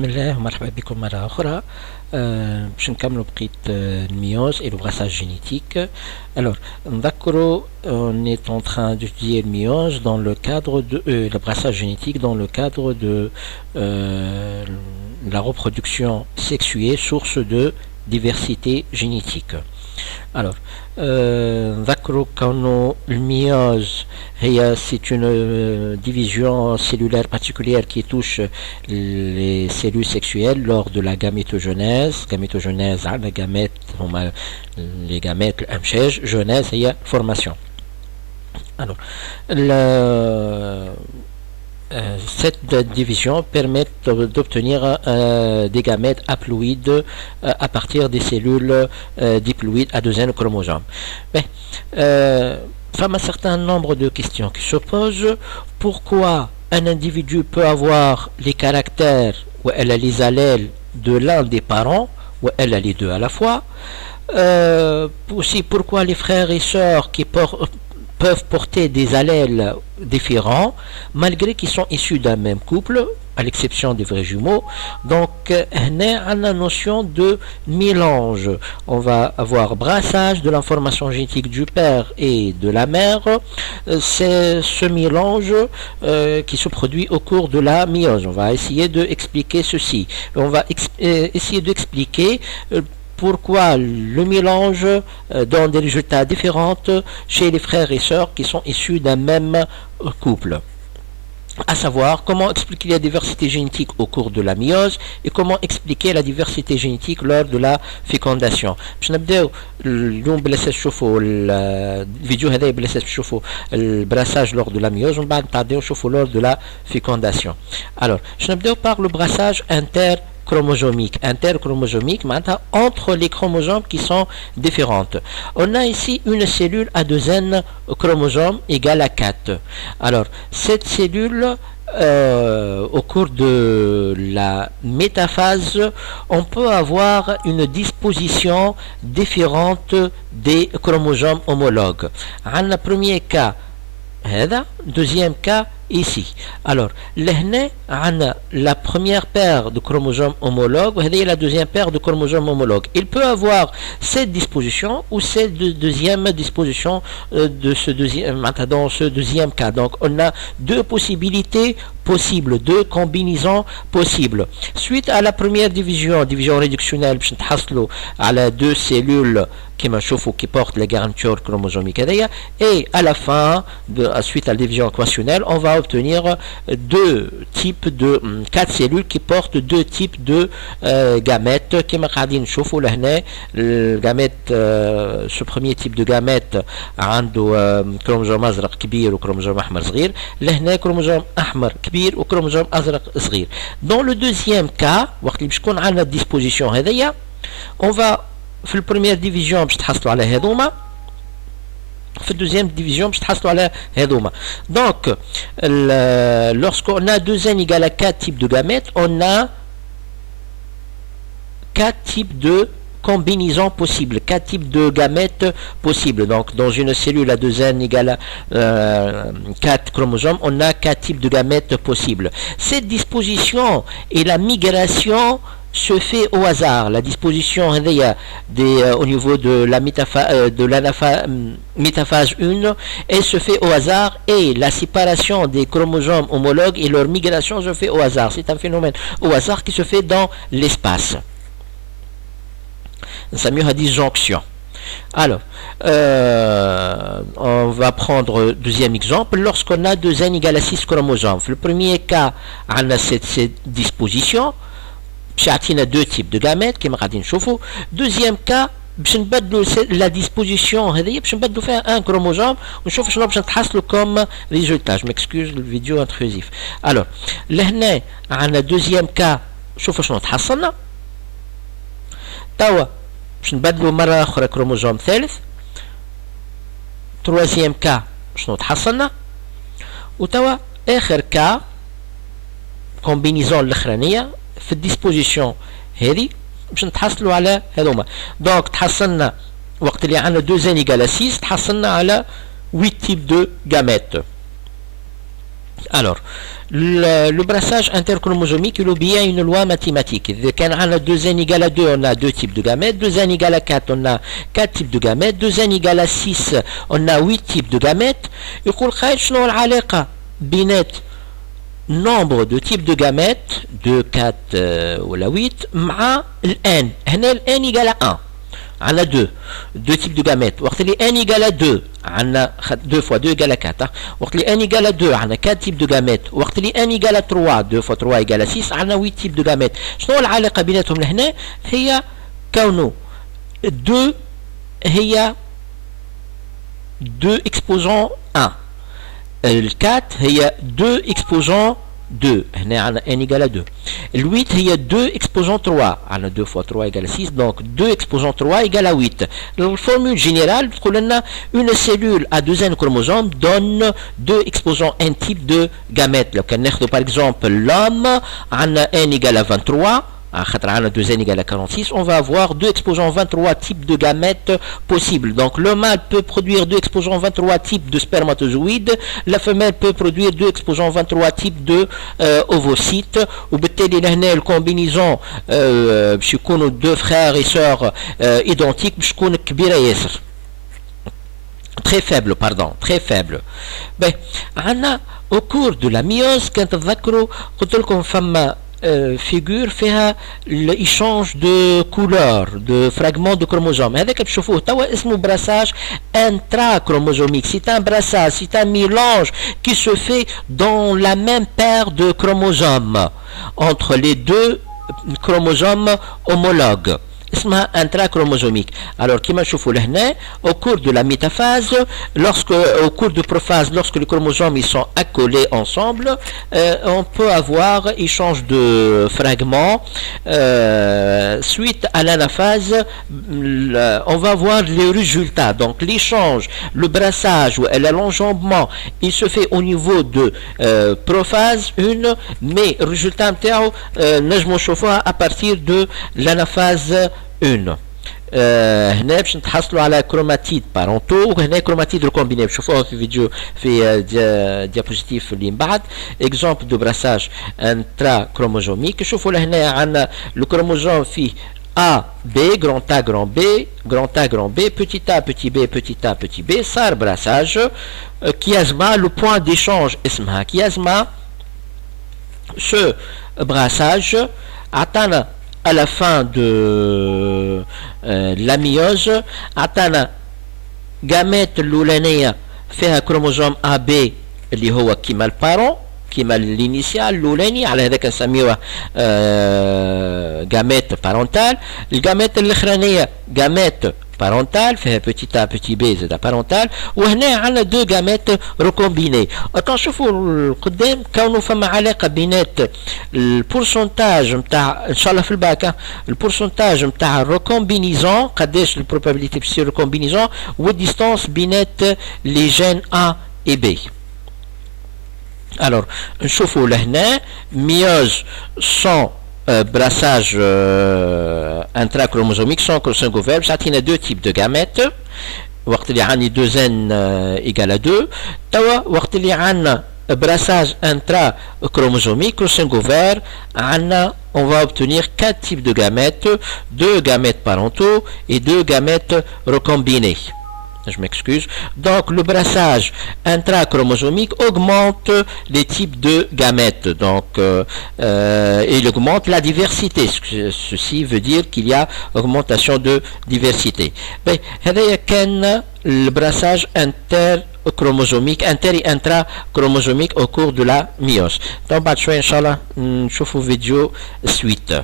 بسم الله ومرحبا بكم مرة أخرى. باش نكملوا بقية الميوز et le brassage génétique. Alors, نذكروا, on est en train d'étudier le myose dans le cadre de le brassage génétique dans le cadre de la reproduction sexuée, source de diversité génétique. Alors, نذكروا qu'en الميوز c'est une division cellulaire particulière qui touche les cellules sexuelles lors de la gamétogenèse. Gamétogenèse, la gamète, les gamètes, l'amchège, genèse, c'est formation. Alors, cette division permet d'obtenir des gamètes haploïdes à partir des cellules diploïdes à deuxième chromosome. Mais, un certain nombre de questions qui se posent. Pourquoi un individu peut avoir les caractères ou elle a les allèles de l'un des parents ou elle a les deux à la fois? Aussi, pourquoi les frères et sœurs qui peuvent porter des allèles différents malgré qu'ils sont issus d'un même couple, à l'exception des vrais jumeaux. Donc, on a la notion de mélange. On va avoir brassage de l'information génétique du père et de la mère. C'est ce mélange qui se produit au cours de la méiose. On va essayer d'expliquer ceci. On va essayer d'expliquer pourquoi le mélange donne des résultats différents chez les frères et sœurs qui sont issus d'un même couple. À savoir, comment expliquer la diversité génétique au cours de la méiose et comment expliquer la diversité génétique lors de la fécondation. باش نبداو اليوم بلا تشوفوا الفيديو هذا بلا تشوفوا البراssage lors de la méiose ومن بعد نتعداو نشوفوا lors de la fécondation. Alors, باش نبداو par le brassage interchromosomique, entre les chromosomes qui sont différentes. On a ici une cellule à deux N chromosomes égale à 4. Alors, cette cellule, au cours de la métaphase, on peut avoir une disposition différente des chromosomes homologues. Dans le premier cas, deuxième cas, ici. Alors, la première paire de chromosomes homologues et la deuxième paire de chromosomes homologues. Il peut avoir cette disposition ou cette deuxième disposition dans ce deuxième cas. Donc, on a deux possibilités possibles, deux combinaisons possibles. Suite à la première division réductionnelle, à la deux cellules qui portent la garniture chromosomique et à la fin, suite à la division équationnelle, on va obtenir quatre cellules qui portent deux types de gamètes. Ce premier type de gamète عنده chromosome أزرق كبير وchromosome أحمر صغير. لهنا chromosome أحمر كبير وchromosome أزرق صغير. Dans le deuxième cas, وقت اللي باش تكون عندنا disposition هذيا, on va في البريمير ديفيزيون باش تحصلوا على هذوما, في الدوزيام ديفيزيون باش تحصلوا على هذوما. Donc, lorsqu'on a 2n égale à 4 types de gamètes, on a 4 types de combinaisons possibles, 4 types de gamètes possibles. Donc, dans une cellule à 2n égale à 4 chromosomes, on a 4 types de gamètes possibles. Cette disposition et la migration se fait au hasard. La disposition au niveau de la métaphase 1, elle se fait au hasard, et la séparation des chromosomes homologues et leur migration se fait au hasard. C'est un phénomène au hasard qui se fait dans l'espace. Ça mieux à disjonction. Alors, on va prendre deuxième exemple. Lorsqu'on a 2n égale à 6 chromosomes, le premier cas, on a cette disposition. On a deux types de gamètes qui غادي نشوفوا. Deuxième cas, باش نبدلوا la disposition هذه, باش نبدلوا فيها un chromosome ونشوف شنو باش نتحصلوا comme résultat. Je m'excuse, le vidéo intrusif. Alors, لهنا عندنا deuxième cas, شوفوا شنو تحصلنا. توا باش نبدلوا مرة أخرى chromosome ثالث. troisième cas, شنو تحصلنا. وتوا آخر cas, combinaison الأخرانية في الديسبوزيسيون هذه باش نتحصلوا على هذوما. دونك تحصلنا وقت اللي عندنا 2n égale à 6 تحصلنا على 8 types de gamètes. Alors, le brassage interchromosomique, il obéit à une loi mathématique. Quand on a 2n égale à 2, on a 2 types de gamètes. 2n égale à 4, on a 4 types de gamètes. 2n égale à 6, on a 8 types de gamètes. يقول خايل شنو العلاقة بين nombre de types de gamètes de 4 ou 8 مع n. هنا n égale à 1. On a 2 types de gamètes. وقت اللي n égale à 2 عندنا 2 fois 2 égale à 4. وقت اللي n égale à 2 عندنا 4 types de gamètes. وقت اللي n égale à 3 2 fois 3 égale à 6 عندنا 8 types de gamètes. شنو العلاقة بيناتهم لهنا؟ هي كونه 2 هي 2 exposant 1. ال 4 هي 2 exposant 2. هنا عندنا n égale à 2. Le 8 هي 2 exposant 3. عندنا 2 fois 3 égale à 6. Donc 2 exposant 3 égale à 8. La formule générale تقول لنا une cellule à 2n chromosomes donne 2 exposant un type de gamète. لو كان ناخذ par exemple l'homme عندنا n égale à 23. À 2n égale à 46, on va avoir 2 exposants 23 types de gamètes possibles. Donc le mâle peut produire 2 exposants 23 types de spermatozoïdes, la femelle peut produire 2 exposants 23 types de ovocytes. وبالتالي لهنا الكومبينيزون باش يكونوا 2 frères et sœurs identiques باش تكون كبيرة ياسر. Très faible, pardon, très faible. Ben, عندنا au cours de la méiose كان تتذكروا قلت لكم فما figure فيها l'échange de couleurs de fragments de chromosomes. هذاك تشوفوه توا اسمه brassage intrachromosomique. C'est un brassage, c'est un mélange qui se fait dans la même paire de chromosomes entre les deux chromosomes homologues. اسمها intrachromosomique. Alors كما نشوفوا لهنا au cours de la métaphase, au cours de prophase, lorsque les chromosomes ils sont accolés ensemble, on peut avoir échange de fragments. Suite à l'anaphase, on va voir les résultats. Donc l'échange, le brassage ou l'enjambement, il se fait au niveau de prophase 1, mais le résultat نتاعو نجمو نشوفوها à partir de l'anaphase 1. هنا باش نتحصلوا على كروماتيد بارونتو وهنا كروماتيد ريكومبيني بشوفوها في فيديو في ديابوزيتيف اللي من بعد. اكزومبل دو براساج انترا كروموزوميك. شوفوا لهنا عندنا لو كروموزوم فيه A, B, grand A, grand B, grand A, grand B, petit A, petit B, petit A, petit B. صار brassage chiasma. Le point d'échange اسمها chiasma. Ce brassage atteint à la fin de la méiose عطانا gamète الأولانية فيها كروموزوم AB اللي هو كيما البارون كيما الانيسيال الاولاني، على هذاك نسميوه جاميت بارونتال. الجاميت الاخرانيه جاميت بارونتال فيها بوتي ا بوتي بي زاد بارونتال، وهنا عندنا دو جاميت ريكومبيني. نشوفوا القدام كونه فما علاقه بينات البورسونتاج نتاع ان شاء الله في الباك، البورسونتاج نتاع الريكومبينيزون قداش البروبابيليتي باش يصير ريكومبينيزون، والديستانس بينات لي جين ا اي بي. Alors, نشوفوا لهنا ميوز سون brassage intrachromosomique sans crossover ouvert. عطينا deux types de gamètes. وقت اللي عندي 2n égale à 2. توا وقت اللي عندنا brassage intrachromosomique crossing over عندنا on va obtenir 4 types de gamètes, 2 gamètes parentaux et 2 gamètes recombinés. Je m'excuse. Donc le brassage intrachromosomique augmente les types de gamètes, donc il augmente la diversité. Ceci veut dire qu'il y a augmentation de diversité. هذا كان le brassage interchromosomique inter et intrachromosomique au cours de la méiose. Donc بعد شوية إن شاء الله نشوفوا فيديو suite.